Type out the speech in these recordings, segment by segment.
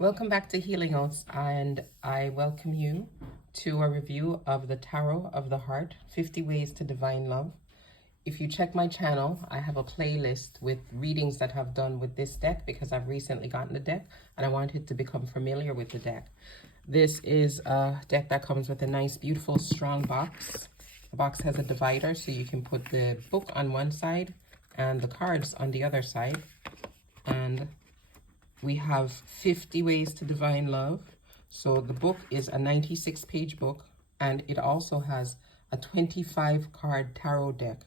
Welcome back to Healing Oaths, and I welcome you to a review of the Tarot of the Heart, 50 Ways to Divine Love. If you check my channel, I have a playlist with readings that I've done with this deck because I've recently gotten the deck and I wanted to become familiar with the deck. This is a deck that comes with a nice, beautiful, strong box. The box has a divider so you can put the book on one side and the cards on the other side. And we have 50 Ways to Divine Love. So the book is a 96-page book, and it also has a 25-card tarot deck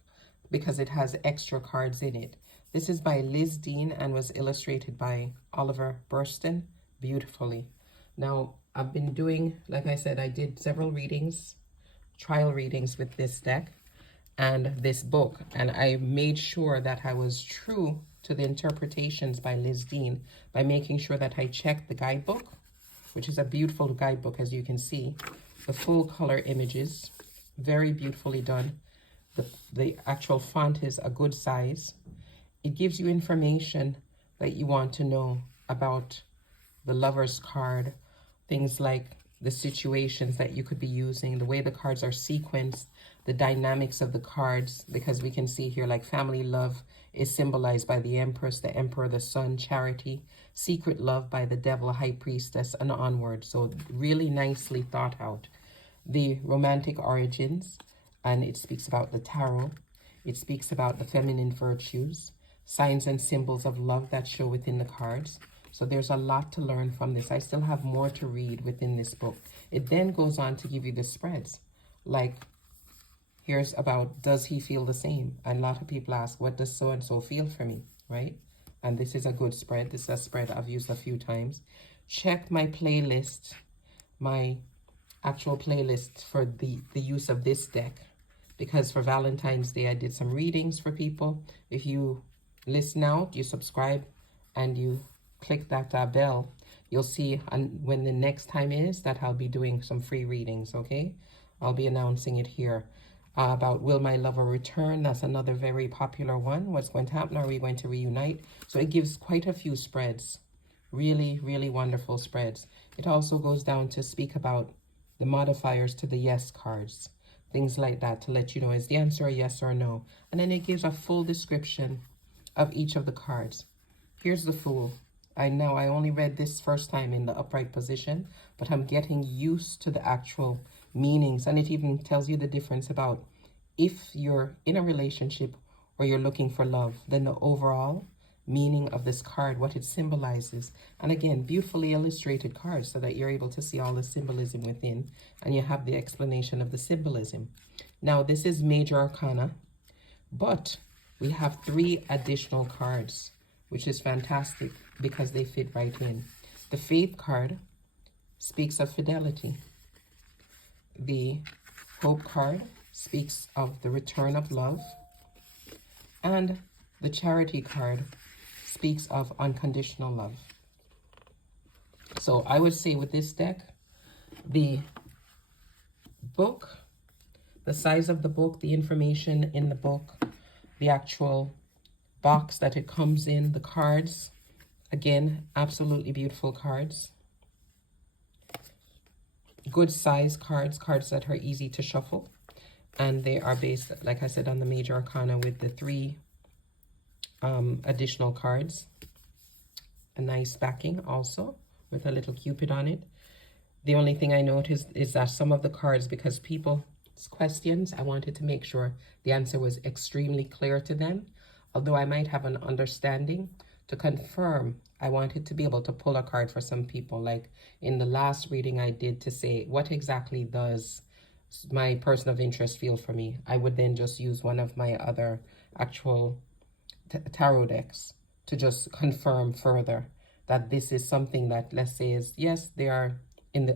because it has extra cards in it. This is by Liz Dean and was illustrated by Oliver Burston beautifully. Now, I've been doing, like I said, I did several readings, trial readings with this deck and this book, and I made sure that I was true to the interpretations by Liz Dean by making sure that I checked the guidebook, which is a beautiful guidebook, as you can see. The full color images, very beautifully done. The actual font is a good size. It gives you information that you want to know about the Lover's card, things like the situations that you could be using, the way the cards are sequenced, the dynamics of the cards, because we can see here like family love is symbolized by the Empress, the Emperor, the Sun, Charity, secret love by the Devil, High Priestess, and onward. So really nicely thought out. The romantic origins, and it speaks about the tarot. It speaks about the feminine virtues, signs and symbols of love that show within the cards. So there's a lot to learn from this. I still have more to read within this book. It then goes on to give you the spreads. Like, here's about, does he feel the same? And a lot of people ask, what does so-and-so feel for me, right? And this is a good spread. This is a spread I've used a few times. Check my playlist, my actual playlist for the use of this deck. Because for Valentine's Day, I did some readings for people. If you listen out, you subscribe, and you click that bell, you'll see when the next time is that I'll be doing some free readings, okay? I'll be announcing it here. About will my lover return? That's another very popular one. What's going to happen? Are we going to reunite? So it gives quite a few spreads. Really, really wonderful spreads. It also goes down to speak about the modifiers to the yes cards. Things like that to let you know, is the answer a yes or no? And then it gives a full description of each of the cards. Here's the Fool. I know I only read this first time in the upright position, but I'm getting used to the actual meanings. And it even tells you the difference about if you're in a relationship or you're looking for love, then the overall meaning of this card, what it symbolizes. And again, beautifully illustrated cards so that you're able to see all the symbolism within, and you have the explanation of the symbolism. Now, this is Major Arcana, but we have 3 additional cards, which is fantastic because they fit right in. The Faith card speaks of fidelity. The Hope card speaks of the return of love. And the Charity card speaks of unconditional love. So I would say with this deck, the book, the size of the book, the information in the book, the actual box that it comes in, the cards, again, absolutely beautiful cards. Good size cards, cards that are easy to shuffle. And they are based, like I said, on the Major Arcana with the 3 additional cards. A nice backing also with a little Cupid on it. The only thing I noticed is that some of the cards, because people's questions, I wanted to make sure the answer was extremely clear to them. Although I might have an understanding, to confirm, I wanted to be able to pull a card for some people. Like in the last reading I did to say, what exactly does my person of interest feel for me? I would then just use one of my other actual tarot decks to just confirm further that this is something that, let's say, is yes, they are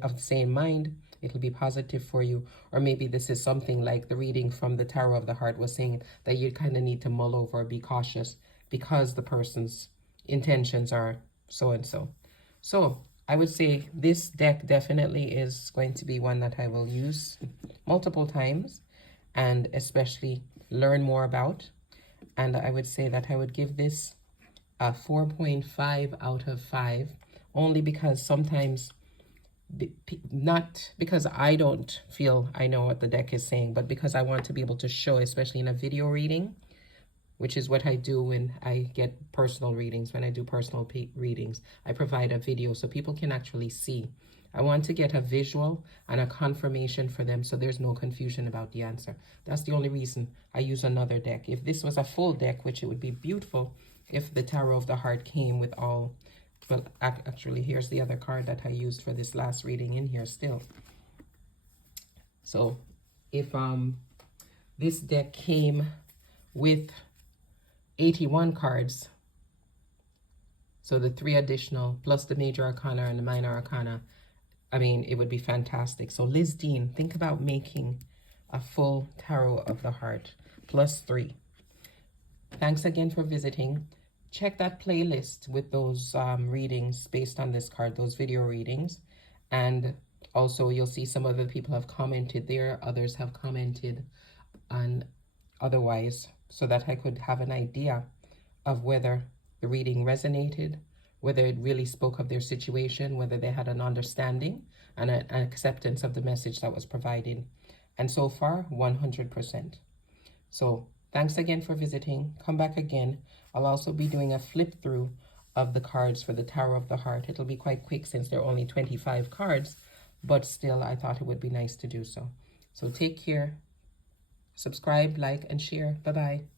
of the same mind, it'll be positive for you. Or maybe this is something like the reading from the Tarot of the Heart was saying that you kind of need to mull over, be cautious, because the person's intentions are so and so. So I would say this deck definitely is going to be one that I will use multiple times and especially learn more about. And I would say that I would give this a 4.5 out of 5 only because sometimes, not because I don't feel I know what the deck is saying, but because I want to be able to show, especially in a video reading, which is what I do when I get personal readings. When I do personal readings, I provide a video so people can actually see. I want to get a visual and a confirmation for them so there's no confusion about the answer. That's the only reason I use another deck. If this was a full deck, which it would be beautiful if the Tarot of the Heart came with all, well, actually, here's the other card that I used for this last reading in here still. So if this deck came with 81 cards, so the 3 additional plus the major arcana and the minor arcana, I mean, it would be fantastic. So Liz Dean, think about making a full Tarot of the Heart plus 3. Thanks again for visiting. Check that playlist with those readings based on this card, those video readings. And also you'll see some other people have commented there. Others have commented on otherwise, so that I could have an idea of whether the reading resonated, whether it really spoke of their situation, whether they had an understanding and an acceptance of the message that was provided. And so far, 100%. So thanks again for visiting. Come back again. I'll also be doing a flip through of the cards for the Tarot of the Heart. It'll be quite quick since there are only 25 cards, but still I thought it would be nice to do so. So take care. Subscribe, like, and share. Bye-bye.